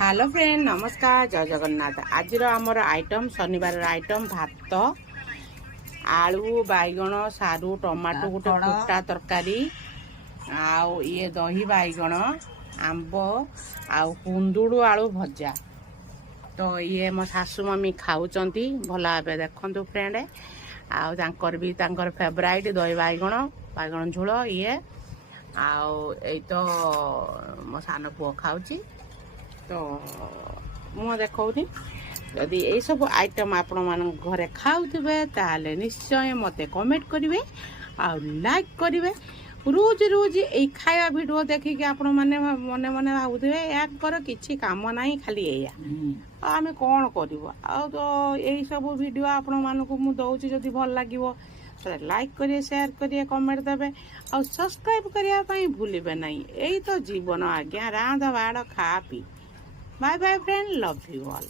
Hello friend नमस्कार जय जगन्नाथ। आज आमर आइटम शनिवार आइटम भात आलू बैगण सारू टमाटो गोटे फुटा तरकारी आउ ये दही बैगण आंब आउ कुंदुड़ू आलू भजा। तो ये मो सासू मम्मी खाऊंती भल भाव देखु फ्रेंड आउर भी फेवराइट दही बैगण बैगण झोल ये आउ तो मो सान पुओ खाऊची। तो मुझे देखनी जदि यही सब आइटम आपण मान घरे खाऊे ताले निश्चय मते कमेंट करेंगे और लाइक करेंगे। रोज रोज यही खाया वीडियो देखिक आपण मैंने मने मने भावुवे यार किसी कम ना खाली या आम कौन करूँ तो यही सब वीडियो आपण मानक मुझे दौची जदि भल लगे लाइक करिए शेयर करिए कमेंट देवे और सब्सक्राइब करने भूलिए ना। यही तो जीवन आज्ञा रांध बाड़ खा पी। Bye bye friend love you all.